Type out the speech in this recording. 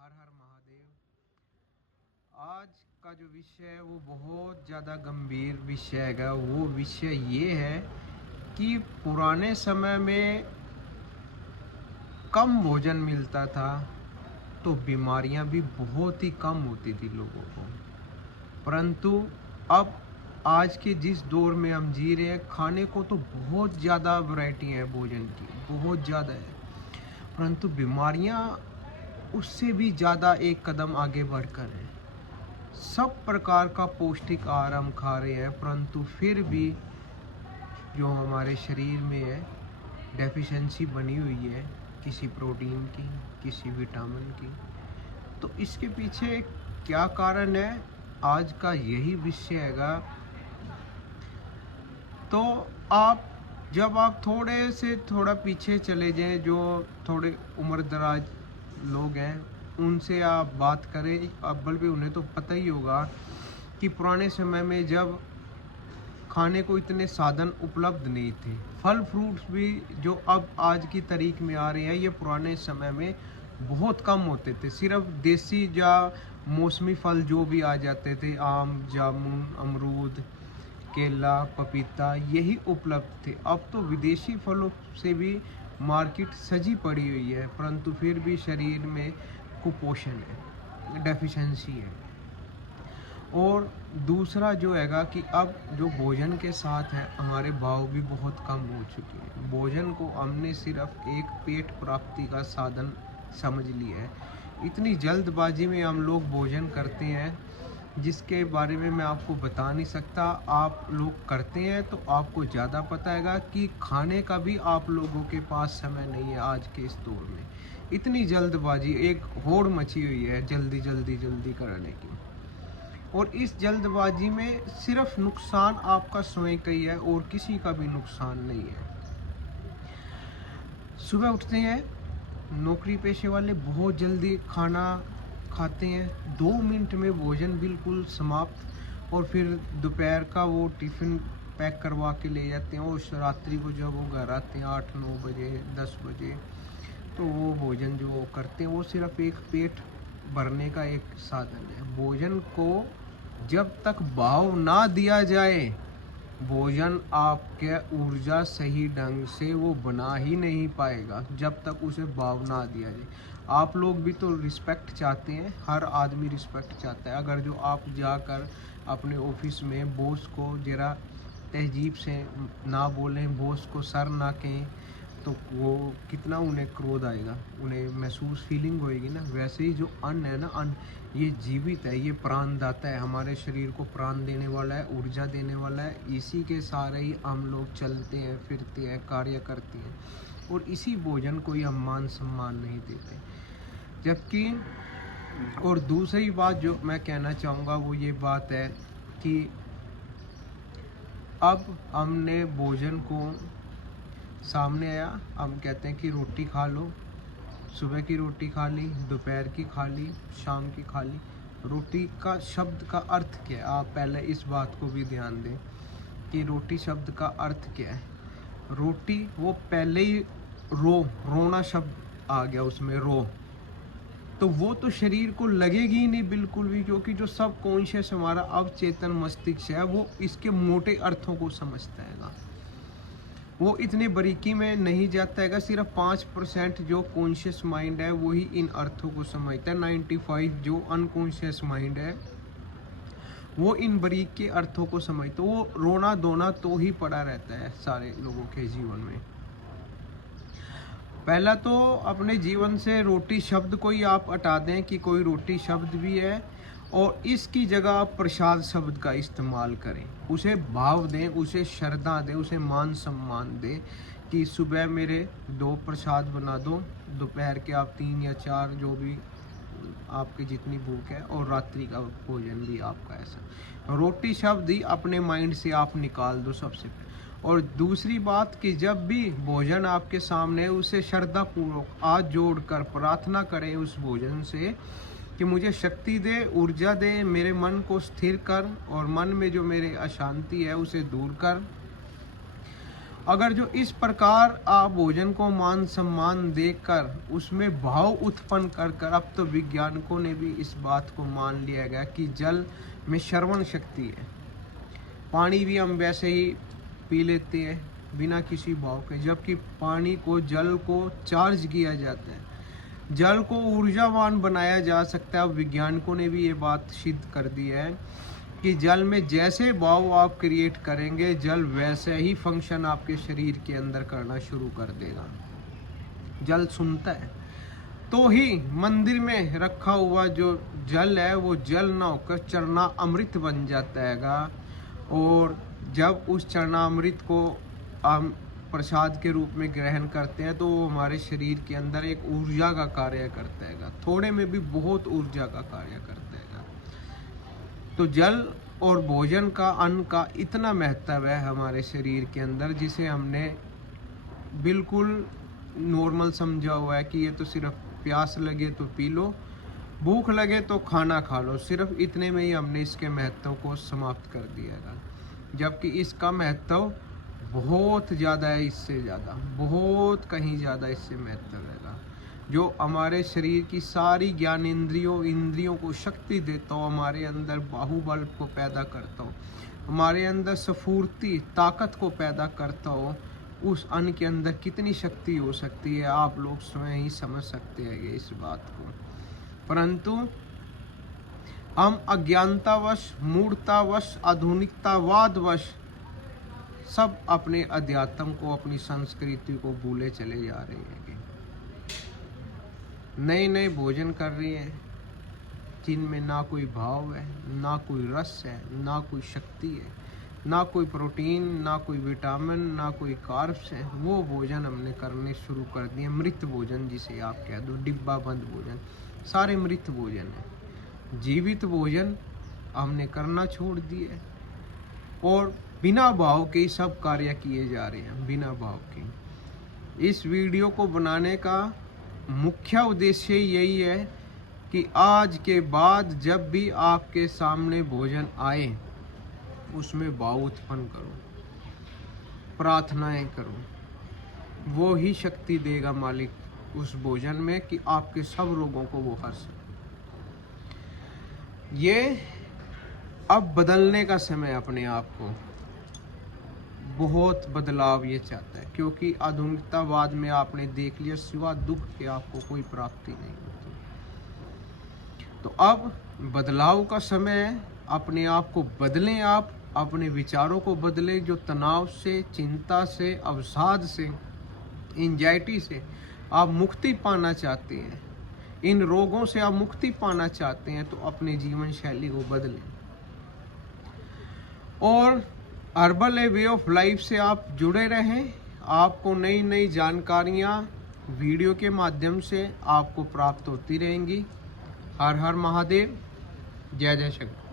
हर हर महादेव। आज का जो विषय है वो बहुत ज़्यादा गंभीर विषय है। वो विषय ये है कि पुराने समय में कम भोजन मिलता था तो बीमारियां भी बहुत ही कम होती थी लोगों को। परंतु अब आज के जिस दौर में हम जी रहे हैं, खाने को तो बहुत ज़्यादा वैरायटी है भोजन की, बहुत ज़्यादा है, परंतु बीमारियां उससे भी ज़्यादा एक कदम आगे बढ़कर हैं। सब प्रकार का पौष्टिक आहार हम खा रहे हैं, परंतु फिर भी जो हमारे शरीर में है डेफिशिएंसी बनी हुई है किसी प्रोटीन की, किसी विटामिन की। तो इसके पीछे क्या कारण है, आज का यही विषय हैगा। तो जब आप थोड़े से थोड़ा पीछे चले जाएं, जो थोड़े उम्र दराज लोग हैं उनसे आप बात करें, अब बल्कि उन्हें तो पता ही होगा कि पुराने समय में जब खाने को इतने साधन उपलब्ध नहीं थे, फल फ्रूट्स भी जो अब आज की तारीख में आ रहे हैं, ये पुराने समय में बहुत कम होते थे। सिर्फ देसी या मौसमी फल जो भी आ जाते थे, आम, जामुन, अमरूद, केला, पपीता, यही उपलब्ध थे। अब तो विदेशी फलों से भी मार्केट सजी पड़ी हुई है, परंतु फिर भी शरीर में कुपोषण है, डेफिशिएंसी है। और दूसरा जो हैगा कि अब जो भोजन के साथ है हमारे भाव भी बहुत कम हो चुके हैं। भोजन को हमने सिर्फ एक पेट प्राप्ति का साधन समझ लिया है। इतनी जल्दबाजी में हम लोग भोजन करते हैं जिसके बारे में मैं आपको बता नहीं सकता। आप लोग करते हैं तो आपको ज़्यादा पता हैगा कि खाने का भी आप लोगों के पास समय नहीं है। आज के इस दौर में इतनी जल्दबाजी, एक होड़ मची हुई है जल्दी जल्दी जल्दी करने की, और इस जल्दबाजी में सिर्फ नुकसान आपका स्वयं का ही है और किसी का भी नुकसान नहीं है। सुबह उठते हैं, नौकरी पेशे वाले बहुत जल्दी खाना खाते हैं, 2 मिनट में भोजन बिल्कुल समाप्त, और फिर दोपहर का वो टिफ़िन पैक करवा के ले जाते हैं, और रात्रि को जब वो घर आते हैं 8-9 बजे 10 बजे, तो वो भोजन जो वो करते हैं वो सिर्फ एक पेट भरने का एक साधन है। भोजन को जब तक भाव ना दिया जाए, भोजन आपके ऊर्जा सही ढंग से वो बना ही नहीं पाएगा जब तक उसे भाव ना दिया जाए। आप लोग भी तो रिस्पेक्ट चाहते हैं, हर आदमी रिस्पेक्ट चाहता है। अगर जो आप जाकर अपने ऑफिस में बॉस को जरा तहजीब से ना बोलें, बॉस को सर ना कहें, तो वो कितना उन्हें क्रोध आएगा, उन्हें महसूस फीलिंग होएगी ना। वैसे ही जो अन्न है ना, अन्न ये जीवित है, ये प्राणदाता है, हमारे शरीर को प्राण देने वाला है, ऊर्जा देने वाला है। इसी के सहारे ही हम लोग चलते हैं, फिरते हैं, कार्य करते हैं, और इसी भोजन को ही हम मान सम्मान नहीं देते। जबकि और दूसरी बात जो मैं कहना चाहूँगा वो ये बात है कि अब हमने भोजन को सामने आया, हम कहते हैं कि रोटी खा लो, सुबह की रोटी खा ली, दोपहर की खा ली, शाम की खा ली। रोटी का शब्द का अर्थ क्या है, आप पहले इस बात को भी ध्यान दें कि रोटी शब्द का अर्थ क्या है। रोटी वो पहले ही रोना शब्द आ गया उसमें, रो, तो वो तो शरीर को लगेगी ही नहीं बिल्कुल भी, क्योंकि जो सब कॉन्शियस हमारा अवचेतन मस्तिष्क है वो इसके मोटे अर्थों को समझता है, वो इतने बारीकी में नहीं जाता है। सिर्फ 5% जो कॉन्शियस माइंड है वही इन अर्थों को समझता है। 95 जो अनकॉन्शियस माइंड है वो इन बारीक के अर्थों को समझता है। वो रोना धोना तो ही पड़ा रहता है सारे लोगों के जीवन में। पहला तो अपने जीवन से रोटी शब्द को ही आप हटा दें कि कोई रोटी शब्द भी है, और इसकी जगह आप प्रसाद शब्द का इस्तेमाल करें। उसे भाव दें, उसे श्रद्धा दें, उसे मान सम्मान दें कि सुबह मेरे 2 प्रसाद बना दो, दोपहर के आप 3 या 4, जो भी आपकी जितनी भूख है, और रात्रि का भोजन भी आपका ऐसा। रोटी शब्द ही अपने माइंड से आप निकाल दो सबसे पहले। और दूसरी बात कि जब भी भोजन आपके सामने है उसे श्रद्धा पूर्वक हाथ जोड़कर प्रार्थना करें उस भोजन से कि मुझे शक्ति दे, ऊर्जा दे, मेरे मन को स्थिर कर, और मन में जो मेरे अशांति है उसे दूर कर। अगर जो इस प्रकार आप भोजन को मान सम्मान देकर उसमें भाव उत्पन्न कर कर, अब तो वैज्ञानिकों ने भी इस बात को मान लिया गया कि जल में श्रवण शक्ति है। पानी भी हम वैसे ही पी लेते हैं बिना किसी भाव के, जबकि पानी को, जल को चार्ज किया जाता है, जल को ऊर्जावान बनाया जा सकता है। अब वैज्ञानिकों ने भी ये बात सिद्ध कर दी है कि जल में जैसे भाव आप क्रिएट करेंगे, जल वैसे ही फंक्शन आपके शरीर के अंदर करना शुरू कर देगा। जल सुनता है, तो ही मंदिर में रखा हुआ जो जल है वो जल ना होकर चरना अमृत बन जाता हैगा। और जब उस चरणामृत को हम प्रसाद के रूप में ग्रहण करते हैं तो वो हमारे शरीर के अंदर एक ऊर्जा का कार्य करता है, थोड़े में भी बहुत ऊर्जा का कार्य करता है। तो जल और भोजन का, अन्न का इतना महत्व है हमारे शरीर के अंदर, जिसे हमने बिल्कुल नॉर्मल समझा हुआ है कि ये तो सिर्फ प्यास लगे तो पी लो, भूख लगे तो खाना खा लो, सिर्फ इतने में ही हमने इसके महत्व को समाप्त कर दिया है। जबकि इसका महत्व बहुत ज़्यादा है, इससे ज़्यादा, बहुत कहीं ज़्यादा इससे महत्व है, जो हमारे शरीर की सारी ज्ञान इंद्रियों को शक्ति देता हो, हमारे अंदर बाहुबल को पैदा करता हो, हमारे अंदर स्फूर्ति, ताकत को पैदा करता हो। उस अन्न के अंदर कितनी शक्ति हो सकती है, आप लोग स्वयं ही समझ सकते हैं इस बात को। परंतु हम अज्ञानतावश, मूढ़तावश, आधुनिकतावादवश सब अपने अध्यात्म को, अपनी संस्कृति को भूले चले जा रहे हैं। नए नए भोजन कर रहे हैं जिनमें ना कोई भाव है, ना कोई रस है, ना कोई शक्ति है, ना कोई प्रोटीन, ना कोई विटामिन, ना कोई कार्ब्स है। वो भोजन हमने करने शुरू कर दिए, मृत भोजन जिसे आप कह दो, डिब्बा बंद भोजन, सारे मृत भोजन है। जीवित भोजन हमने करना छोड़ दिए और बिना भाव के सब कार्य किए जा रहे हैं, बिना भाव के। इस वीडियो को बनाने का मुख्य उद्देश्य यही है कि आज के बाद जब भी आपके सामने भोजन आए उसमें भाव उत्पन्न करो, प्रार्थनाएं करो, वो ही शक्ति देगा मालिक उस भोजन में कि आपके सब रोगों को वो हर सके। ये अब बदलने का समय, अपने आप को बहुत बदलाव ये चाहता है, क्योंकि आधुनिकतावाद में आपने देख लिया सिवा दुख के आपको कोई प्राप्ति नहीं होती। तो अब बदलाव का समय है, अपने आप को बदलें, आप अपने विचारों को बदलें। जो तनाव से, चिंता से, अवसाद से, एंजाइटी से आप मुक्ति पाना चाहते हैं, इन रोगों से आप मुक्ति पाना चाहते हैं, तो अपने जीवन शैली को बदलें। और हर्बल वे ऑफ लाइफ से आप जुड़े रहें। आपको नई नई जानकारियाँ वीडियो के माध्यम से आपको प्राप्त होती रहेंगी। हर हर महादेव, जय जय शंकर।